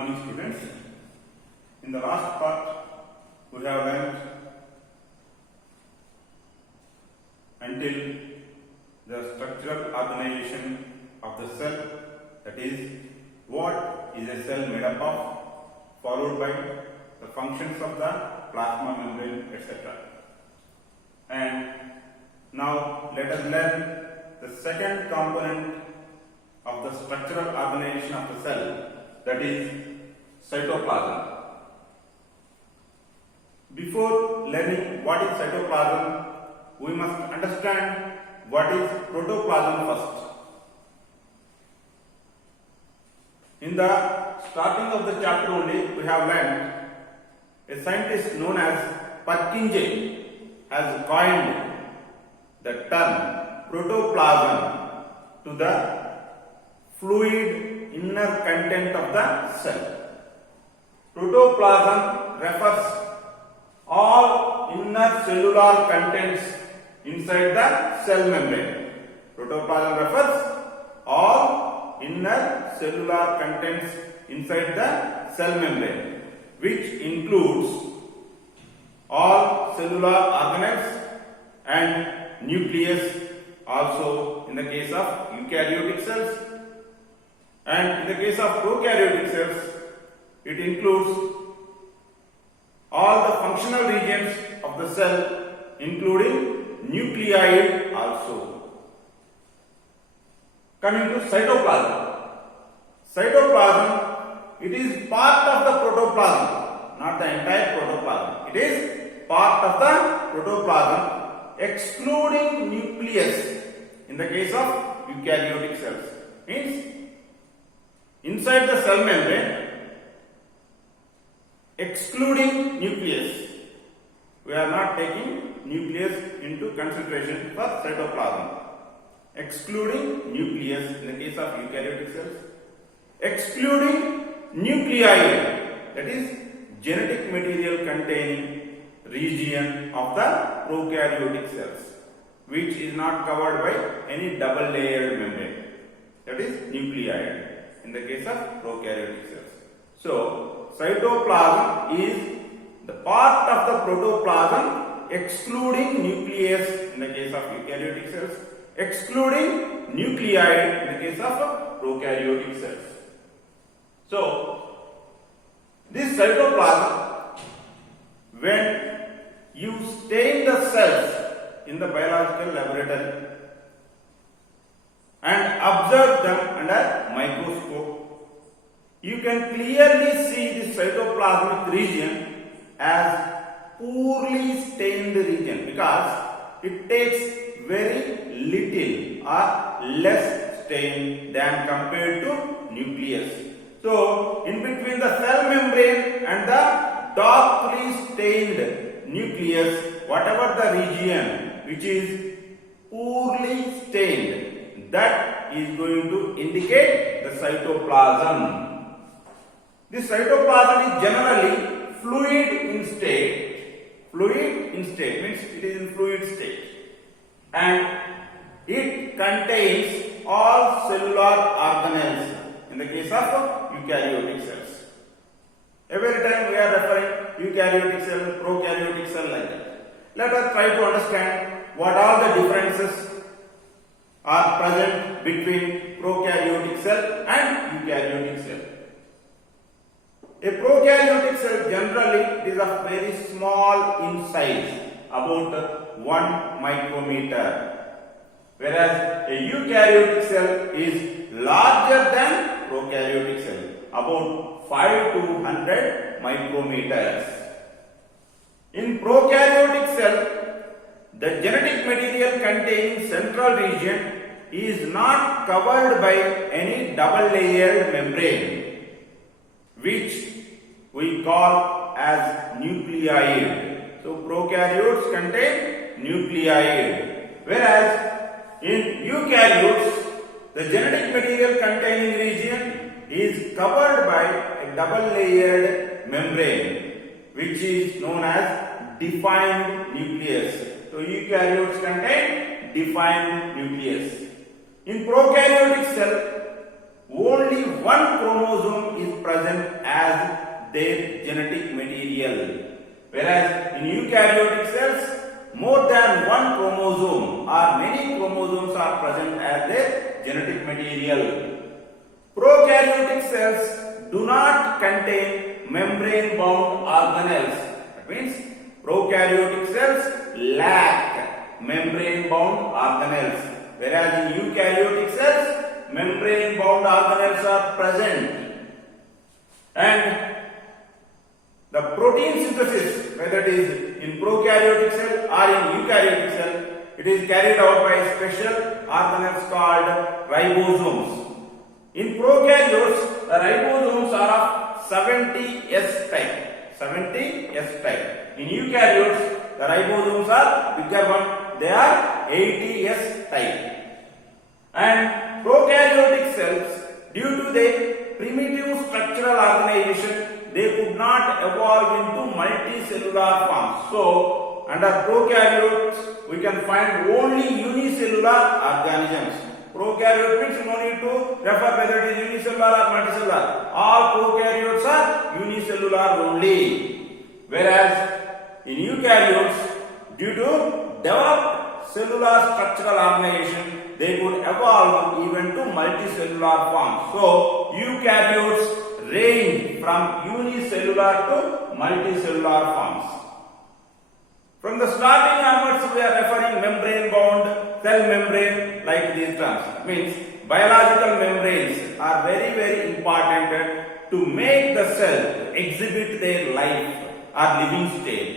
morning, students. In the last part, we have learned until the structural organization of the cell, that is, what is a cell made up of, followed by the functions of the plasma membrane, etc. And now let us learn the second component of the structural organization of the cell, that is cytoplasm. Before learning what is cytoplasm, we must understand what is protoplasm first. In the starting of the chapter only, we have learned a scientist known as Purkinje has coined the term protoplasm to the fluid inner content of the cell. Protoplasm refers all inner cellular contents inside the cell membrane. Protoplasm refers all inner cellular contents inside the cell membrane, which includes all cellular organelles and nucleus, also in the case of eukaryotic cells. And in the case of prokaryotic cells, it includes all the functional regions of the cell, including nuclei also. Coming to cytoplasm. Cytoplasm, it is part of the protoplasm, not the entire protoplasm. It is part of the protoplasm, excluding nucleus in the case of eukaryotic cells. Means inside the cell membrane, excluding nucleus. We are not taking nucleus into consideration for cytoplasm. Excluding nucleus in the case of eukaryotic cells. Excluding nuclei, that is genetic material containing region of the prokaryotic cells, which is not covered by any double layered membrane, that is nuclei in the case of prokaryotic cells. So, cytoplasm is the part of the protoplasm excluding nucleus in the case of eukaryotic cells, excluding nuclei in the case of prokaryotic cells. So, this cytoplasm, when you stain the cells in the biological laboratory and observe them under microscope, you can clearly see the cytoplasmic region as poorly stained region because it takes very little or less stain than compared to nucleus. So, in between the cell membrane and the darkly stained nucleus, whatever the region which is poorly stained, that is going to indicate the cytoplasm. This cytoplasm is generally fluid in state. Fluid in state means it is in fluid state, and it contains all cellular organelles in the case of eukaryotic cells. Every time we are referring eukaryotic cell, prokaryotic cell, like that. Let us try to understand what are the differences are present between prokaryotic cell and eukaryotic cell. A prokaryotic cell generally is of very small in size, about 1 micrometer, whereas a eukaryotic cell is larger than prokaryotic cell, about 5 to 100 micrometers. In prokaryotic cell, the genetic material containing central region is not covered by any double layered membrane, which we call as nucleoid. So prokaryotes contain nucleoid, whereas in eukaryotes the genetic material containing region is covered by a double layered membrane, which is known as defined nucleus. So eukaryotes contain defined nucleus. In prokaryotic cell, only one chromosome is present as their genetic material. Whereas in eukaryotic cells, more than one chromosome or many chromosomes are present as their genetic material. Prokaryotic cells do not contain membrane-bound organelles. That means prokaryotic cells lack membrane-bound organelles, whereas in eukaryotic cells, membrane-bound organelles are present. And the protein synthesis, whether it is in prokaryotic cell or in eukaryotic cell, it is carried out by special organelles called ribosomes. In prokaryotes, the ribosomes are of 70S type. 70S type. In eukaryotes, the ribosomes are bigger one. They are 80S type. And prokaryotic cells, due to their primitive structural organization, they could not evolve into multicellular forms. So, under prokaryotes, we can find only unicellular organisms. Prokaryote means no need to refer whether it is unicellular or multicellular. All prokaryotes are unicellular only. Whereas in eukaryotes, due to developed cellular structural organization, they could evolve even to multicellular forms. So, eukaryotes range from unicellular to multicellular forms. From the starting onwards, we are referring membrane-bound, cell membrane, like these terms. Means biological membranes are very important to make the cell exhibit their life or living state.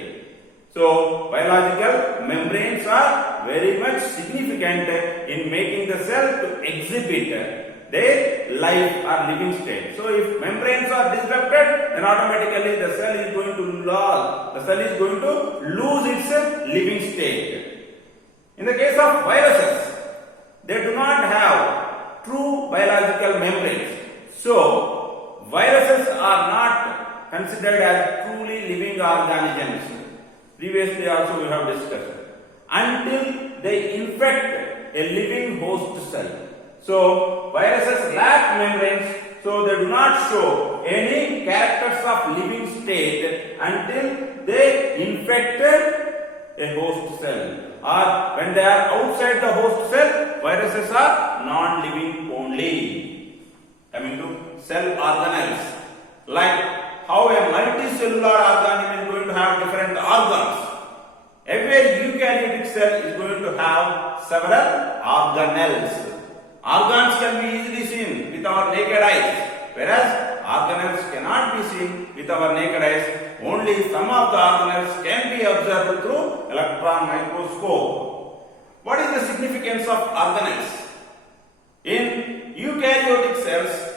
So, biological membranes are very much significant in making the cell to exhibit their life or living state. So, if membranes are disrupted, then automatically the cell is going to lose its living state. In the case of viruses, they do not have true biological membranes. So, viruses are not considered as truly living organisms. Previously also we have discussed. Until they infect a living host cell. So, viruses lack membranes, so they do not show any characters of living state until they infect a host cell. Or when they are outside the host cell, viruses are non-living only. Coming to cell organelles. Like how a multicellular organism is going to have different organs. Every eukaryotic cell is going to have several organelles. Organs can be easily seen with our naked eyes, whereas organelles cannot be seen with our naked eyes. Only some of the organelles can be observed through electron microscope. What is the significance of organelles? In eukaryotic cells,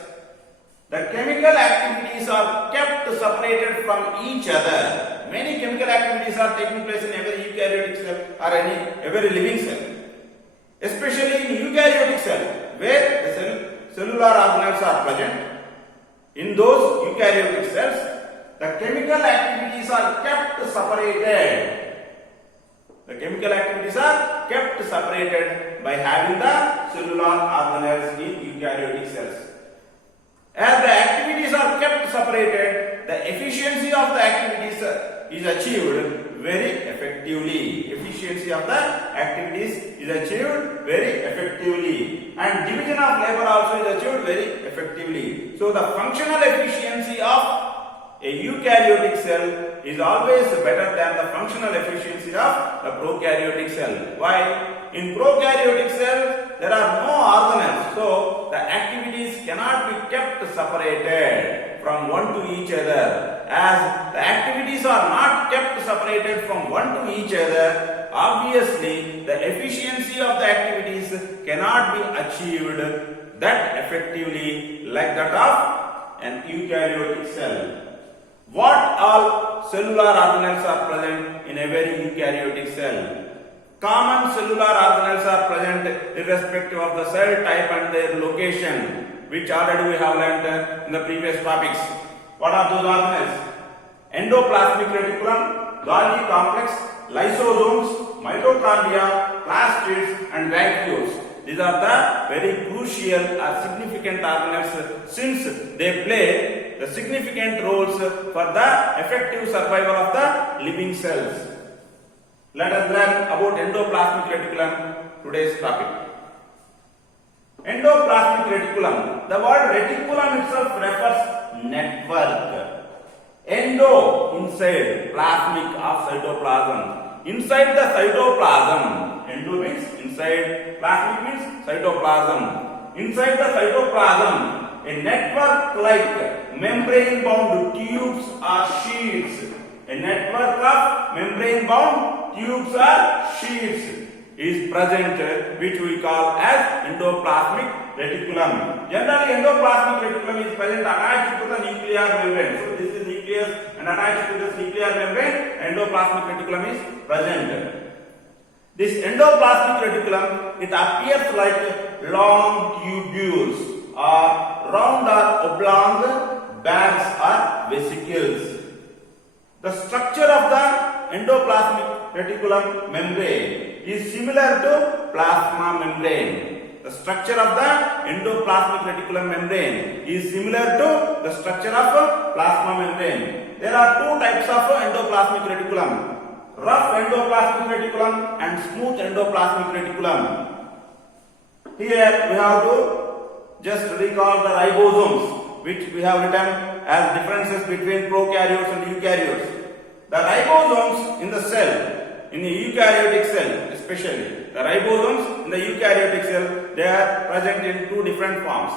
the chemical activities are kept separated from each other. Many chemical activities are taking place in every eukaryotic cell or every living cell. Especially in eukaryotic cell, where the cellular organelles are present. In those eukaryotic cells, the chemical activities are kept separated. The chemical activities are kept separated by having the cellular organelles in eukaryotic cells. As the activities are kept separated, the efficiency of the activities is achieved very effectively. Efficiency of the activities is achieved very effectively, and division of labor also is achieved very effectively. So, the functional efficiency of a eukaryotic cell is always better than the functional efficiency of the prokaryotic cell. Why? In prokaryotic cell, there are no organelles, so the activities cannot be kept separated from one to each other. As the activities are not kept separated from one to each other, obviously the efficiency of the activities cannot be achieved that effectively like that of an eukaryotic cell. What all cellular organelles are present in a very eukaryotic cell? Common cellular organelles are present irrespective of the cell type and their location, which already we have learned in the previous topics. What are those organelles? Endoplasmic reticulum, Golgi complex, lysosomes, mitochondria, plastids and vacuoles. These are the very crucial or significant organelles since they play the significant roles for the effective survival of the living cells. Let us learn about endoplasmic reticulum, today's topic. Endoplasmic reticulum. The word reticulum itself refers network. Endo, inside, plasmic of cytoplasm. Inside the cytoplasm, endo means inside, plasmic means cytoplasm. Inside the cytoplasm, a network like membrane bound tubes or sheets. A network of membrane bound tubes or sheets is present, which we call as endoplasmic reticulum. Generally, endoplasmic reticulum is present attached to the nuclear membrane. So this is nucleus and attached to this nuclear membrane, endoplasmic reticulum is present. This endoplasmic reticulum, it appears like long tubules or round or oblong bags or vesicles. The structure of the endoplasmic reticulum membrane is similar to plasma membrane. The structure of the endoplasmic reticulum membrane is similar to the structure of plasma membrane. There are two types of endoplasmic reticulum: rough endoplasmic reticulum and smooth endoplasmic reticulum. Here we have to just recall the ribosomes, which we have written as differences between prokaryotes and eukaryotes. The ribosomes in the cell, in the eukaryotic cell especially, the ribosomes in the eukaryotic cell, they are present in two different forms: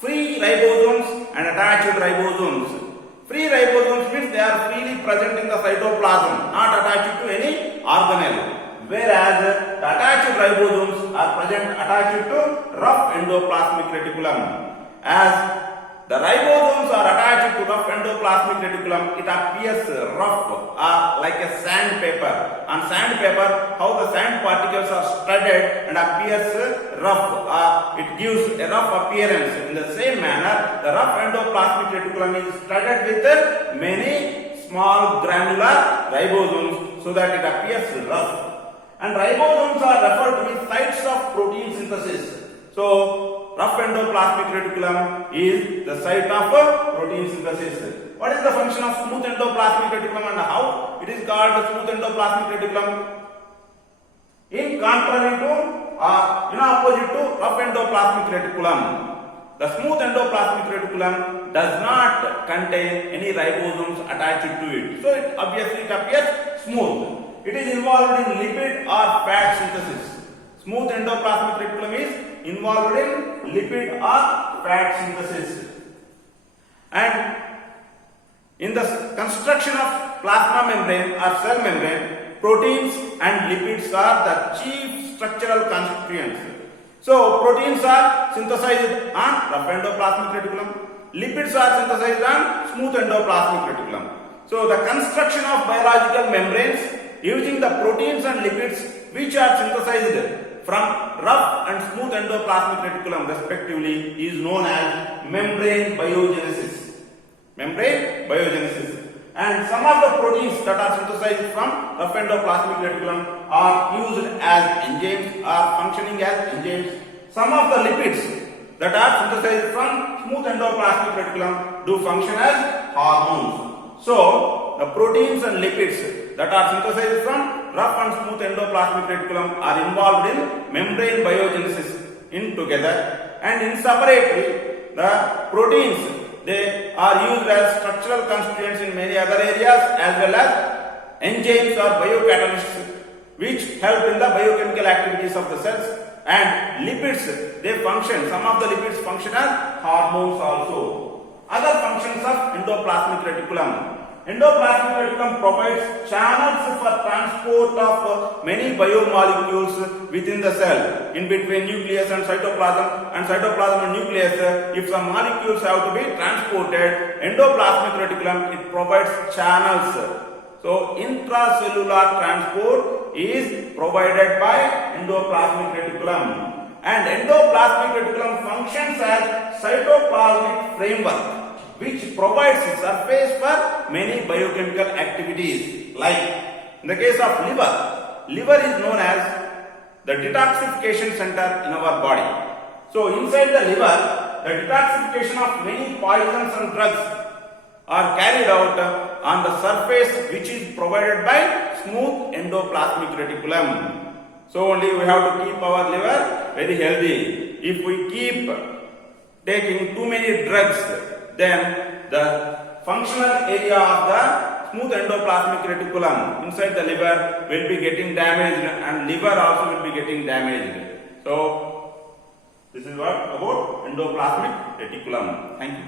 free ribosomes and attached ribosomes. Free ribosomes means they are freely present in the cytoplasm, not attached to any organelle, whereas the attached ribosomes are present attached to rough endoplasmic reticulum. As the ribosomes are attached to rough endoplasmic reticulum, it appears rough or like a sandpaper. On sandpaper, how the sand particles are studded and appears rough, it gives a rough appearance. In the same manner, the rough endoplasmic reticulum is studded with many small granular ribosomes so that it appears rough. And ribosomes are referred to as sites of protein synthesis. So, rough endoplasmic reticulum is the site of protein synthesis. What is the function of smooth endoplasmic reticulum and how it is called smooth endoplasmic reticulum? In contrary to, in opposite to rough endoplasmic reticulum, the smooth endoplasmic reticulum does not contain any ribosomes attached to it. So, it obviously appears smooth. It is involved in lipid or fat synthesis. Smooth endoplasmic reticulum is involved in lipid or fat synthesis. And in the construction of plasma membrane or cell membrane, proteins and lipids are the chief structural constituents. So, proteins are synthesized on rough endoplasmic reticulum, lipids are synthesized on smooth endoplasmic reticulum. So, the construction of biological membranes using the proteins and lipids which are synthesized from rough and smooth endoplasmic reticulum respectively is known as membrane biogenesis. Membrane biogenesis. And some of the proteins that are synthesized from rough endoplasmic reticulum are used as enzymes or functioning as enzymes. Some of the lipids that are synthesized from smooth endoplasmic reticulum do function as hormones. So, the proteins and lipids that are synthesized from rough and smooth endoplasmic reticulum are involved in membrane biogenesis in together, and in separately the proteins, they are used as structural constituents in many other areas as well as enzymes or biocatalysts which help in the biochemical activities of the cells, and lipids, they function, some of the lipids function as hormones also. Other functions of endoplasmic reticulum. Endoplasmic reticulum provides channels for transport of many biomolecules within the cell, in between nucleus and cytoplasm and nucleus. If some molecules have to be transported, endoplasmic reticulum, it provides channels. So, intracellular transport is provided by endoplasmic reticulum, and endoplasmic reticulum functions as cytoplasmic framework which provides a surface for many biochemical activities. Like in the case of liver is known as the detoxification center in our body. So inside the liver, the detoxification of many poisons and drugs are carried out on the surface, which is provided by smooth endoplasmic reticulum. So only we have to keep our liver very healthy. If we keep taking too many drugs, then the functional area of the smooth endoplasmic reticulum inside the liver will be getting damaged, and liver also will be getting damaged. So this is what about endoplasmic reticulum. Thank you.